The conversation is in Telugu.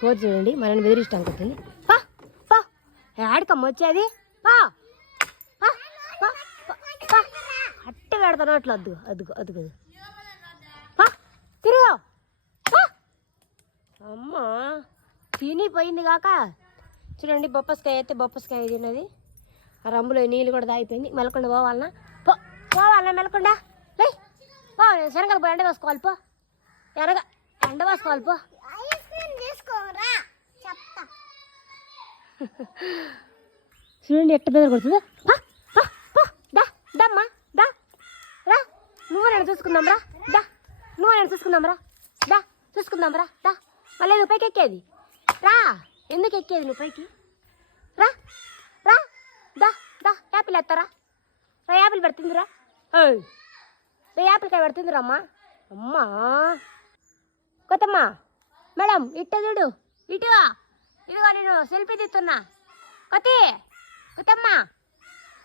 కోతి చూడండి మనల్ని బెదిరిస్తాం కొట్టింది. పా పా ఆడికమ్మ వచ్చేది పా అట్ట పెడతాను అట్లా అద్దు అదుగు అదుగు పా తిరుగు అమ్మ తినిపోయింది కాక చూడండి. బొప్పస్కాయ అయితే బొప్పస్కాయ తిన్నది. ఆ రంబులో నీళ్ళు కూడా తాగిపోయింది. మెలకుండా పోవాలన్నా పోవాలన్నా మెలకుండా పో. శనగలు పోయి ఎండ వేసుకోవాలి పో. ఎండ వేసుకోవాలి పో. చూడండి ఎట్ట బెదర కొడుతుందా. దమ్మా దా రా నువ్వు నేను చూసుకుందాం రా. దా నువ్వు నేను చూసుకుందాం రా. దా చూసుకుందాం రా. దా మళ్ళీ నువ్వు పైకి ఎక్కేది రా. ఎందుకు ఎక్కేది నువ్వు పైకి రా. రా దా దా యాపిల్ ఎత్తారా రా. యాపిల్ పెడుతుందిరా. యాపిల్ కాయ పెడుతుందిరా అమ్మా. అమ్మా కొత్తమ్మ మేడం ఇట్ట చూడు ఇటువా. ఇదిగో నేను సెల్ఫీ తీస్తున్నా. కొత్తమ్మ